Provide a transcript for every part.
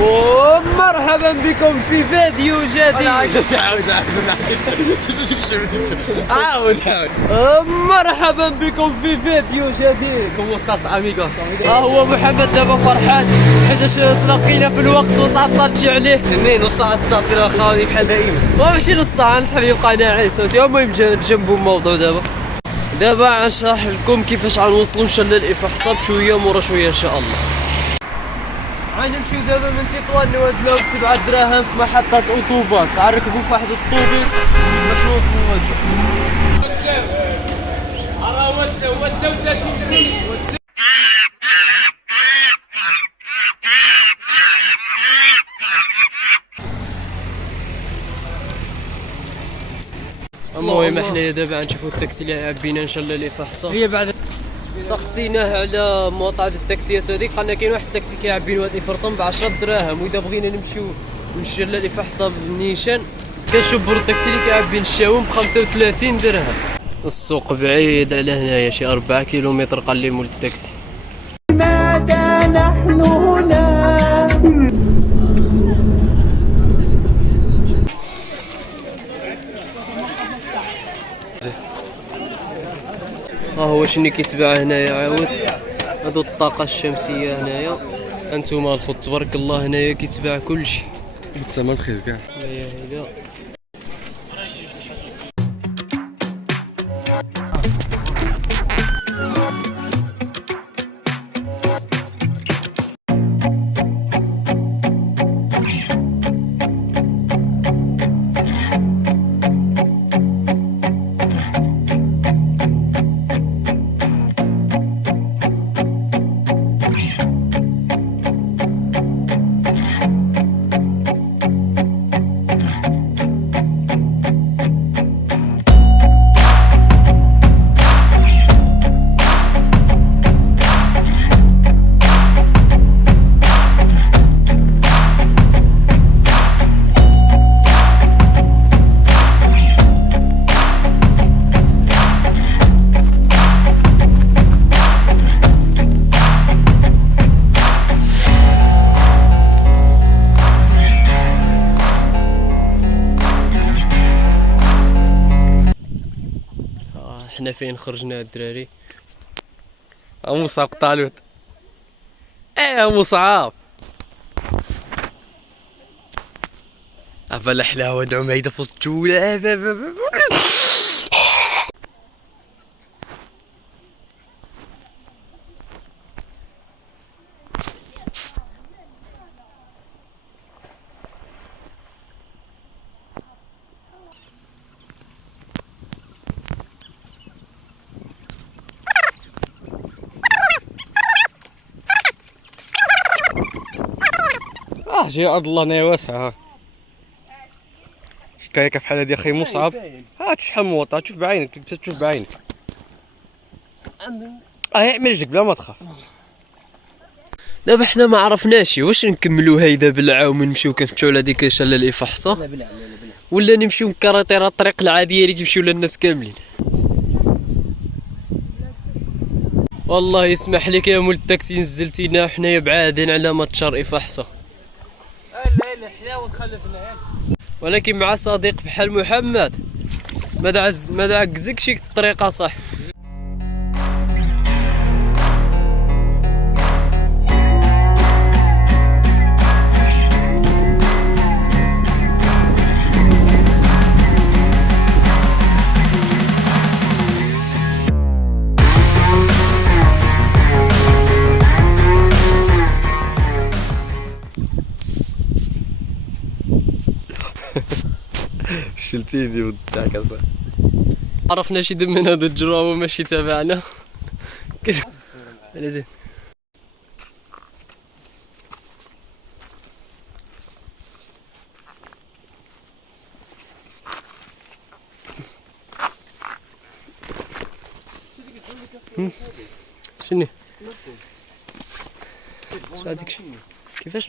ومرحبا بكم في فيديو جديد. مرحبا بكم في فيديو جديد. هو محمد دابا فرحان حيت تلاقينا في الوقت وتعطلتش عليه. سنين نص ساعة تعطينا خاوي بحال دائما. ماشي نص ساعة، نصحاب يبقى ناعس. المهم نجنبو الموضوع دابا غنشرح لكم كيفاش غنوصلوا لشلال الإفحصة بشوية مورا شوية ان شاء الله. غنمشيو دابا من تطوان نودلو ب7 دراهم في محطة أوتوباص، غنركبو في واحد الطوبيس باش نوصلو المهم حنايا دابا غنشوفو التاكسي اللي عبينا ان شاء الله الإفحصة. هي بعد سقسيناه على مواطعة التاكسيات هذيك، قالنا كاين واحد التاكسي كيعبي وادي فرطم ب10 دراهم، واذا بغينا نمشيو من شلال الإفحصة بالنيشان كنشوفو التاكسي اللي كيعبي الشاوم ب35 درهم. السوق بعيد على هنايا شي 4 كيلومتر قال لي مول التاكسي. لماذا نحن هنا؟ ها هو شنو كيتباع هنايا عاود، هادو الطاقة الشمسية هنايا. هانتوما الخوت تبارك الله هنايا كيتباع كلشي بالثمن رخيص كاع. هيا حنا فين خرجنا الدراري؟ مصعب طالوت. مصعب افا الحلاوه دعم هيدا في وسط الجوله. جي ارض الله ناهي واسعه. شكاية بحال هادي اخي مصعب. هات شحال موطع، تشوف بعينك، تشوف بعينك. اعمل رجلك بلا ما تخاف. دابا حنا ما عرفناش واش نكملو هيدا بالعاوم نمشيو كنفتحو على ديك شلال الإفحصة ولا نمشيو مكارطيرة الطريق العادية اللي كيمشيو لها الناس كاملين. والله يسمح لك يا مول التاكسي نزلتينا حنايا بعادين على متشار إفحصة. لا حلاوه تخلفنا. ولكن مع صديق بحال محمد ما دعكزكش الطريقة صح. شلتيني وداك اصاحبي. عرفنا شي دم من هاد الجراوة ماشي تابعنا. على زين. شنو؟ هذيك كيفاش؟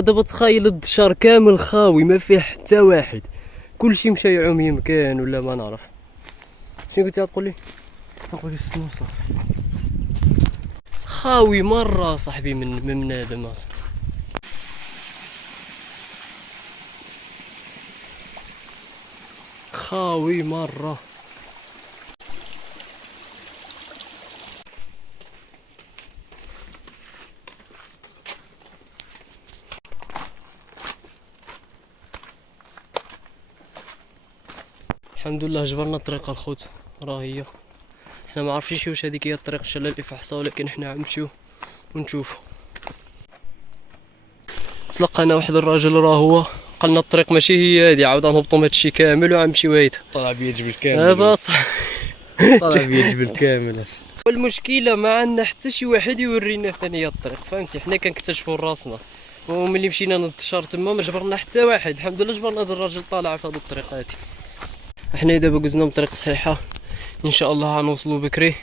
دابا تخيل الدشار كامل خاوي ما فيه حتى واحد، كلشي مشى يعوم يمكن ولا ما نعرف. شنو قلتي غتقول لي؟ نقول لك السنو صافي. خاوي مره صاحبي من هذا الناس. خاوي مره. الحمد لله جبرنا الطريقه الخوت، راه هي حنا ما عارفينش واش هذيك هي الطريق شلال الإفحصة، ولكن حنا غنمشيو ونشوفو. تلقانا واحد الراجل راه هو قالنا الطريق ماشي هي هادي، عاود نهبطو من هادشي كامل وغنمشيو هايت. طلع بيا الجبل كامل. بصح طلع بيا الجبل كامل. والمشكله ما عندنا حتى شي واحد يورينا ثاني الطريق، فهمتي؟ حنا كنكتشفوا راسنا، وملي مشينا ننتشر تما ما جبرنا حتى واحد. الحمد لله جبرنا هذا الراجل طالع في هذه الطريق هادي. حنا دابا قزنا من طريق صحيحه، ان شاء الله غنوصلوا بكري.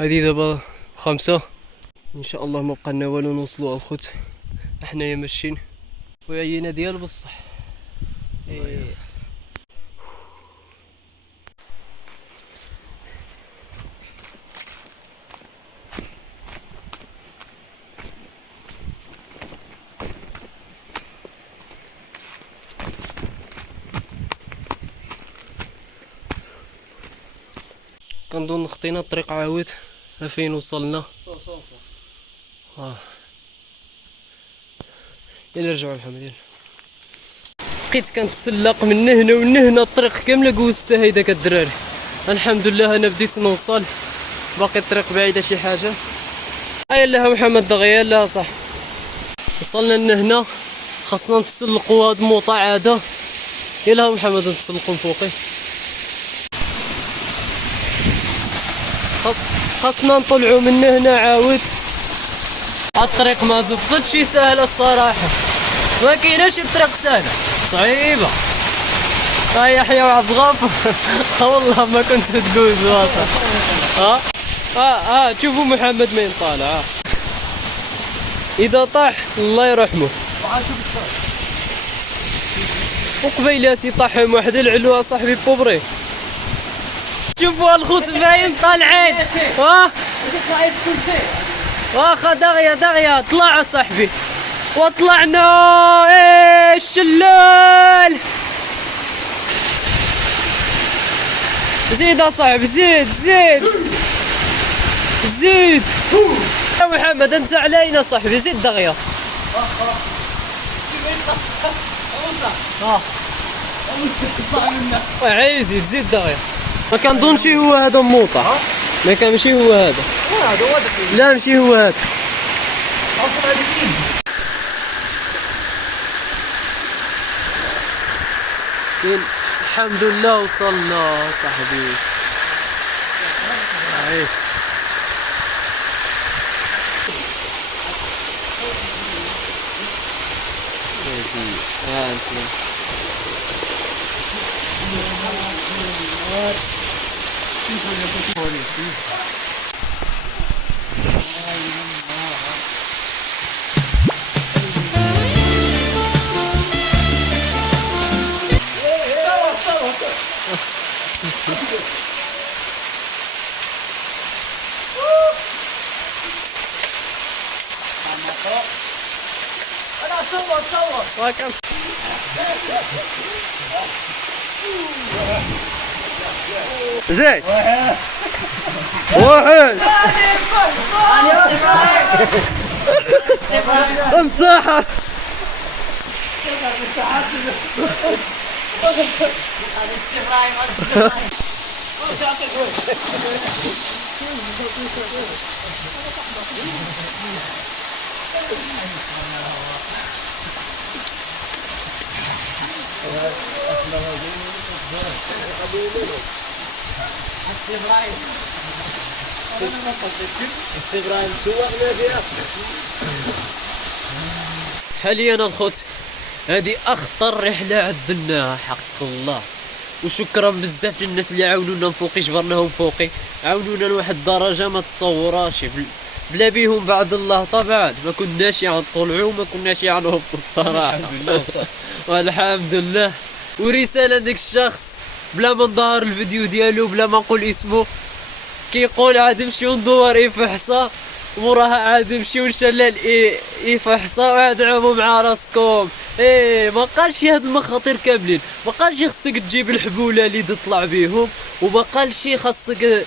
هذه دابا 5 ان شاء الله، ما بقى لنا والو نوصلوا الخوت. حنايا ماشيين وعينا ديال بصح. كنظن خطينا الطريق عاود فين وصلنا. يلا رجعوا محمد يلا. بقيت كنتسلق من هنا ومن هنا الطريق كامله قوستها هيداك الدراري. الحمد لله انا بديت نوصل، باقي الطريق بعيده شي حاجه. يلا محمد دغيا يلا صح. وصلنا لهنا خاصنا نتسلقوا هاد الموطع هذا. يلا محمد نتسلقوا فوقي. خاصنا نطلعوا من هنا عاود. الطريق ما زبطتش سهله الصراحه، ما كايناش الطريق سهله، صعيبه. يحيى وعبد الغفور والله ما كنت تقول واصح. شوفوا محمد مين طالع. اذا طاح الله يرحمه. وقبيلاتي طاحهم واحد العلوه صاحبي بوبري. شوفوا الخوت باين طالعين. واخا دغيا طلع صاحبي وطلعنا. الشلال زيد صاحبي زيد يا محمد انت علينا صاحبي، زيد دغيا. عايزي زيد دغيا. ما كنظنش هو هذا الموطع، ما كان ماشي هو هذا. لا ماشي هو هذا. الحمد لله وصلنا صاحبي. زين واحد انسحب. حاليا الخوت هذه اخطر رحله عدلناها حق الله، وشكرا بزاف للناس اللي عاونونا فوقي، جبرناهم فوقي، عاونونا لواحد الدرجه ما تصوراش بلا بيهم بعد الله طبعا ما كناش ينطلعوا وما كناش ينهبطوا الصراحه. والحمد لله. ورساله ديك الشخص بلا ما نظهر الفيديو ديالو بلا ما نقول اسمه، كيقول عاد نمشيو ندور إفحصة وراها عاد نمشيو نشلل إفحصة وعاد عاموا مع راسكم. ما قالش هاد المخاطر كاملين، ما قالش خصك تجيب الحبولة اللي تطلع بيهم، وما قالش خاصك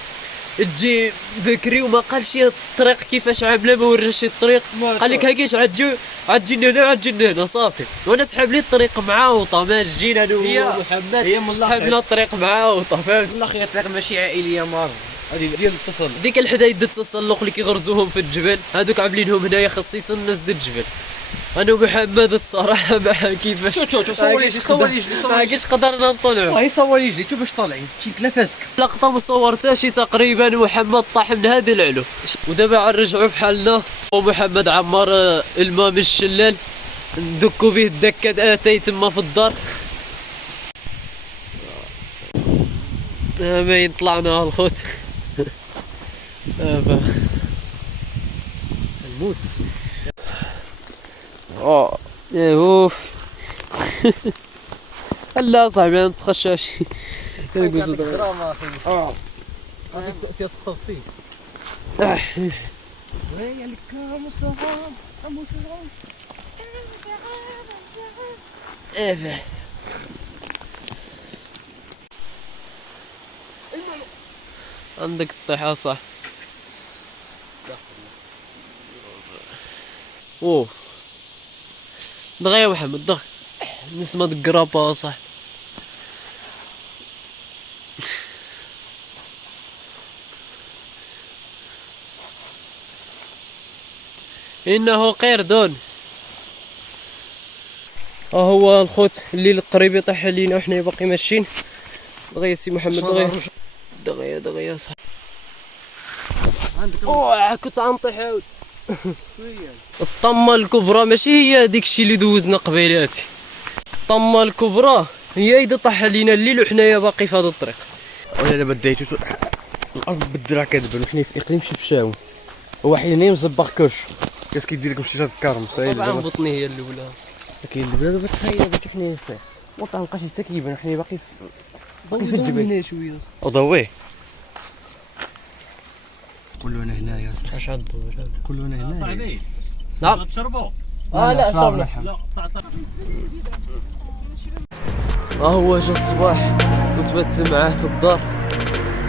تجي بكري، وما قالش الطريق كيفاش عامله، ما وراش الطريق. قال لك هاكاش عاد تجي هنا وعاد تجي هنا صافي. وانا سحب لي الطريق معاوطه، ما جينا انا ومحمد سحب لنا الطريق معاوطه، فهمت؟ والله خير الطريق ماشي عائليه مار، هذه ديال التسلق. ديك الحدايد التسلق اللي كيغرزوهم في الجبل، هذوك عاملينهم هنايا خصيصا الناس د الجبل. انا ومحمد الصراحه ما كيفاش ما كاينش قدرنا نطلعوا. والله صور يجري شوف باش طالعين شي لافاسك. لقطه ما صورتهاش تقريبا، محمد طاح من هذه العلو. ودابا غنرجعوا بحالنا، ومحمد عمر الماء من الشلال ندكوا به الدكه اتاي تما في الدار. باين طلعنا الخوت. الموت. يا اوف. لا صاحبي انا نتخشاش. هذا التاثير الصوتي. عندك الطيحة صح. اوه دغيا يا محمد دغ نسمع القرابة صح. انه قردون. ها هو الخوت اللي قريب يطيح علينا وحنا باقي ماشيين. دغيا سي محمد دغيا صح. اوه كنت غنطيح عاود. الطمه الكبرى ماشي هي ديك الشيء اللي دوزنا قبيلاتي. الطمه الكبرى هي اذا طاح علينا الليل وحنايا باقي في هذا الطريق. وانا دابا دايتو الارض بالدرع كتبان، وحنا في اقليم شفشاون، هو حينين مزبق كرش كاس كيدير لكم شي الكرم صاير. طبعا بطني هي الاولى. كاين البلاد دابا تخيل دابا حنا فيه وطا مابقاش حتى كيبان، وحنا باقي في الجبل شويه. وضويه كله هنا هنايا اش عاد كله هنا هنايا صاحبي نعم تشربوا؟ لا صافي. هو جا الصباح كنت بات معاه في الدار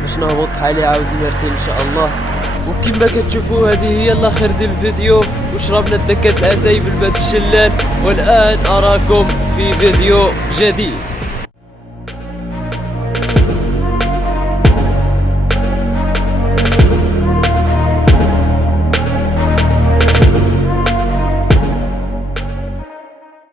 باش نهبط حالي عاود نرتين ان شاء الله. وكما كتشوفوا هذه هي الاخر ديال الفيديو، وشربنا الدكة الاتاي بالماء الشلال، والان اراكم في فيديو جديد.